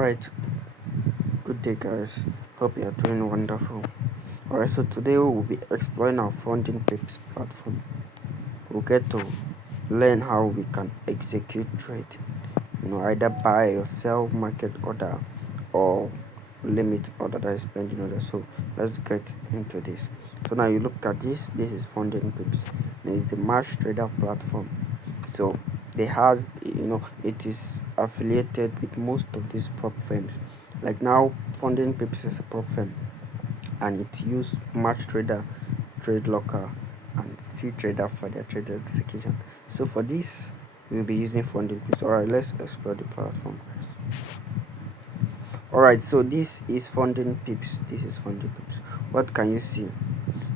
Alright, good day guys. Hope you are doing wonderful. Alright, so today we will be exploring our funding pips platform. We'll get to learn how we can execute trade. Either buy or sell market order or limit order that is pending order. So let's get into this. So now you look at this is funding pips. This is the March Trader platform. So it is affiliated with most of these prop firms. Like now, Funding Pips is a prop firm, and it use March Trader, Trade Locker, and C Trader for their trade execution. So for this, we'll be using Funding Pips. Alright, let's explore the platform first. Alright, so this is Funding Pips. This is Funding Pips. What can you see?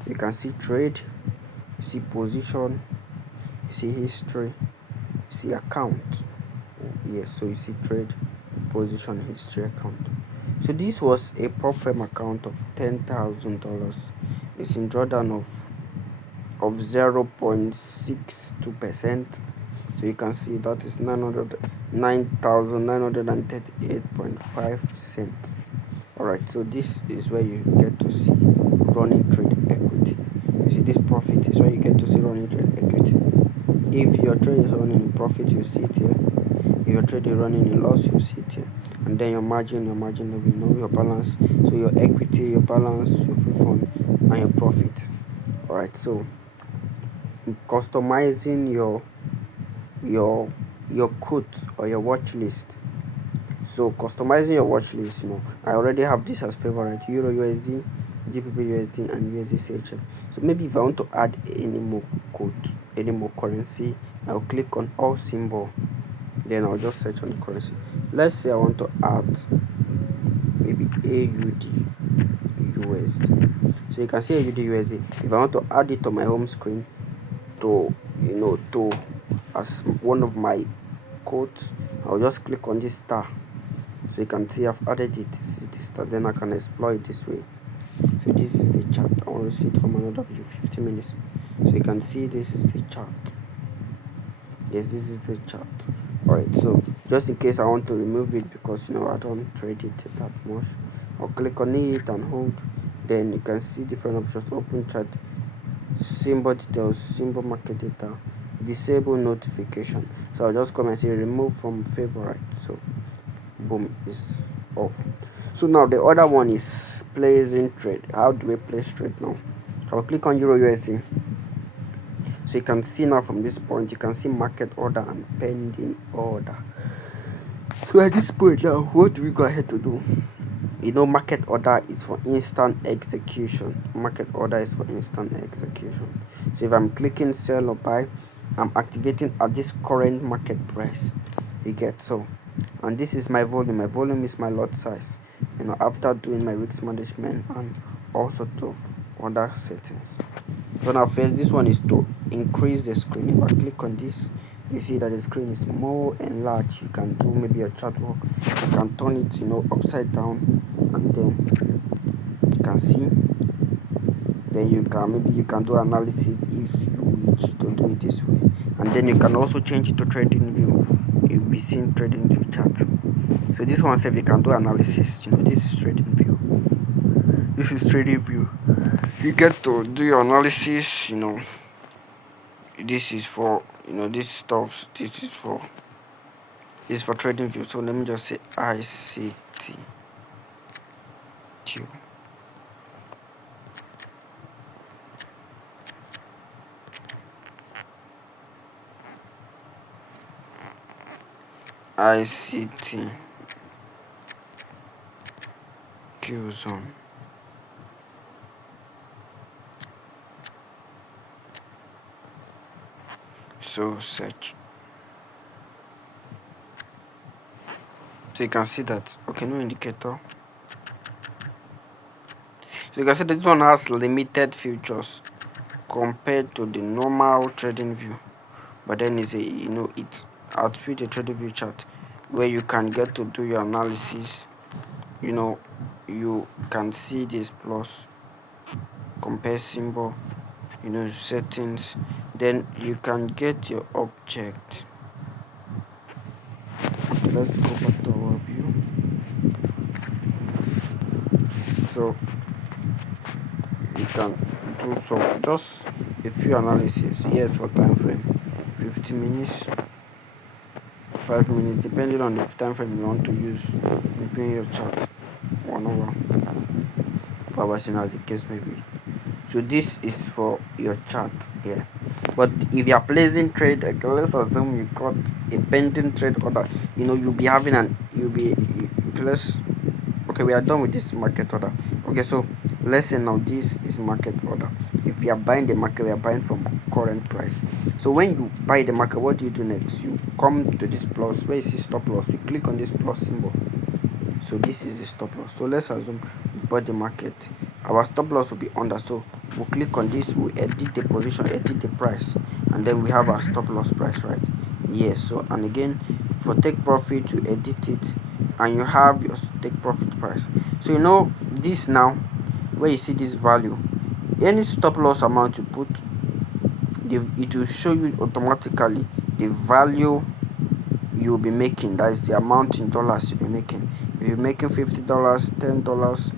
You can see trade, you see position, you see history, you see account. Yes, so you see trade, position, history account. So this was a prop firm account of $10,000. It's in drawdown of 0.62%. So you can see that is 9,938.5 cents. Alright, so this is where you get to see running trade equity. You see this profit is where you get to see running trade equity. If your trade is running in profit, you see it here. If your trade is running in loss, you see it here. And then your margin, your balance. So your equity, your balance, your free fund, and your profit. Alright, so customizing your quote or your watch list. So customizing your watch list, I already have this as favorite: Euro USD, GBP USD, and USD CHF. So maybe if I want to add any more quote, any more currency, I'll click on all symbol, then I'll just search on the currency. Let's say I want to add maybe AUD USD. So you can see AUD USD. If I want to add it to my home screen to as one of my quotes, I'll just click on this star. So you can see I've added it. See this star, then I can explore it this way. So this is the chart. I want to see it from another view, 50 minutes. So you can see this is the chart. Yes, this is the chart. Alright, so just in case I want to remove it because I don't trade it that much, I'll click on it and hold. Then you can see different options: open chart, symbol details, symbol market data, disable notification. So I'll just come and say remove from favorite. So boom, is off. So now the other one is placing trade. How do we place trade now? I'll click on Euro USD. So you can see now from this point, you can see market order and pending order. So at this point now, what do we go ahead to do? Market order is for instant execution. Market order is for instant execution. So if I'm clicking sell or buy, I'm activating at this current market price. You get so. And this is my volume. My volume is my lot size. After doing my risk management and all sorts of other settings. So now first, this one is to increase the screen. If I click on this, you see that the screen is more enlarged. You can do maybe a chart work. You can turn it upside down, and then you can see. Then you can do analysis if you wish to do it this way. And then you can also change it to trading view. You'll be seeing trading view chart. So this one says you can do analysis. This is trading view. This is trading view. You get to do your analysis. This is for this stuff. This is for trading view. So let me just say ICTQ. ICTQ zone. So search. So you can see that. Okay, no indicator. So you can see that this one has limited futures compared to the normal trading view. But then it's it outfit the trading view chart where you can get to do your analysis. You can see this plus compare symbol, settings. Then you can get your object. Okay, let's go back to our view. So you can do so just a few analysis. Yes, for time frame, 50 minutes, 5 minutes, depending on the time frame you want to use between your chart. 1 hour, 4 hours, as the case may be. So this is for your chart here. But if you are placing trade, okay, let's assume you got a pending trade order. You'll be having okay, okay, we are done with this market order. Okay, so let's say now this is market order. If you are buying the market, we are buying from current price. So when you buy the market, what do you do next? You come to this plus, where you see stop loss, you click on this plus symbol. So this is the stop loss. So let's assume we bought the market, our stop loss will be under. So we'll click on this, we'll edit the position, edit the price, and then we have our stop loss price, right? Yes. So, and again, for take profit, you edit it and you have your take profit price. So this now, where you see this value, any stop loss amount you put, it will show you automatically the value you'll be making. That is the amount in dollars you'll be making. If you're making $50, $10,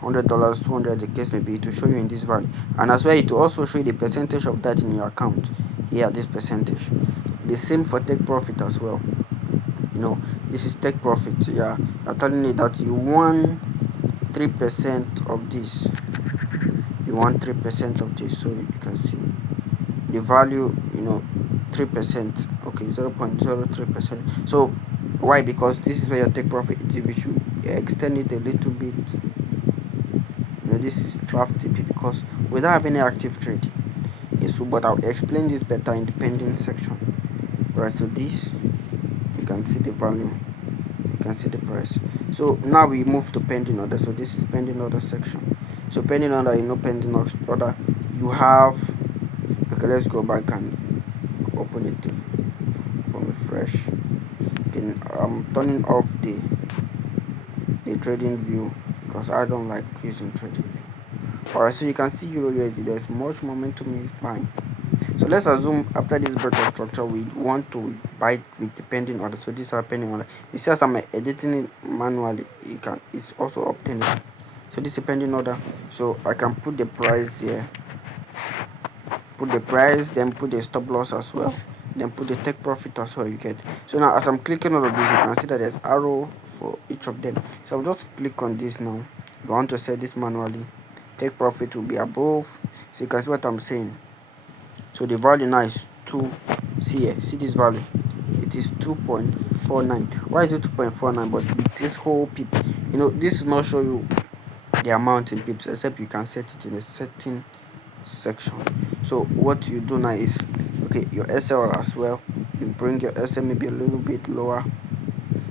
$100, 200, the case may be, to show you in this value. And as well, it will also show you the percentage of that in your account. Here, this percentage. The same for take profit as well. This is take profit. Yeah, I'm telling you that you want 3% of this. You want 3% of this, so you can see the value. 3%. Okay, 0.03%. So why? Because this is where your take profit. If you should extend it a little bit, this is draft TP, because we don't have any active trade. Yes, so but I'll explain this better in the pending section. Right, so this, you can see the value, you can see the price. So now we move to pending order. So this is pending order section. So pending order, pending order, you have, okay, let's go back and open it from fresh. Okay, I'm turning off the trading view because I don't like using trading view. Alright, so you can see Euro USD, there's much momentum is buying. So let's assume after this break of structure we want to buy with the pending order. So this is our pending order. It says I'm editing it manually. It's also obtained. So this is a pending order. So I can put the price here. Put the price, then put the stop loss as well. Then put the take profit as well, you get. So now as I'm clicking all of this, you can see that there's arrow for each of them. So I'll just click on this now. If I want to set this manually, take profit will be above. So you can see what I'm saying. So the value now is 2. See here, see this value, it is 2.49. Why is it 2.49? But with this whole pip, this will not show you the amount in pips, except you can set it in the setting section. So what you do now is, okay, your SL as well, you bring your SL maybe a little bit lower.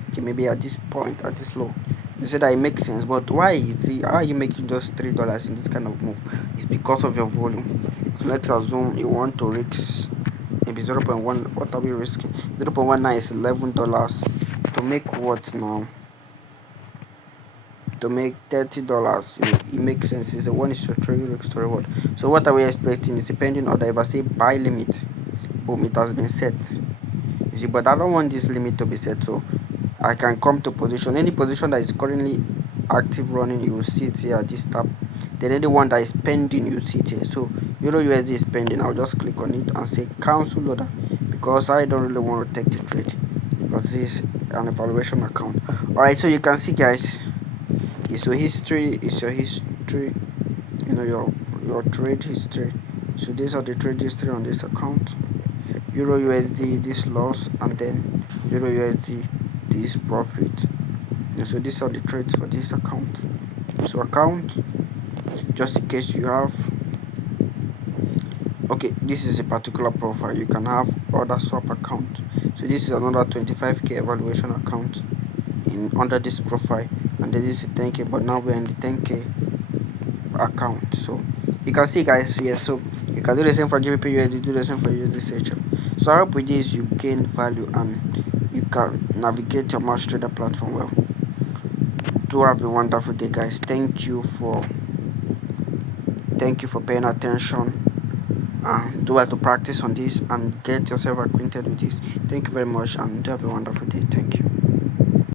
Okay, maybe at this point, at this low. You say that it makes sense, but why are you making just $3 in this kind of move? It's because of your volume. So let's assume you want to risk maybe 0.1. What are we risking? 0.19 is $11. To make what now? To make $30, it makes sense. It's a 1:3 risk to reward. So what are we expecting? It's depending on the, if I say buy limit, boom, it has been set. You see, but I don't want this limit to be set, so I can come to position. Any position that is currently active running, you will see it here at this tab. Then any one that is pending, you see it here. So Euro USD is pending. I'll just click on it and say cancel order, because I don't really want to take the trade, because this is an evaluation account. Alright, so you can see, guys, it's your history, your trade history. So these are the trade history on this account. Euro USD, this loss, and then Euro USD, this profit. So these are the trades for this account. So account, just in case you have, okay, this is a particular profile. You can have other swap account. So this is another 25k evaluation account under this profile, and then this is 10k, but now we're in the 10k account. So you can see, guys, here. So you can do the same for GBP USD, do the same for USD. So I hope with this you gain value and you can navigate your March Trader platform well. Do have a wonderful day, guys. Thank you for paying attention. Do well to practice on this and get yourself acquainted with this. Thank you very much, and do have a wonderful day. Thank you.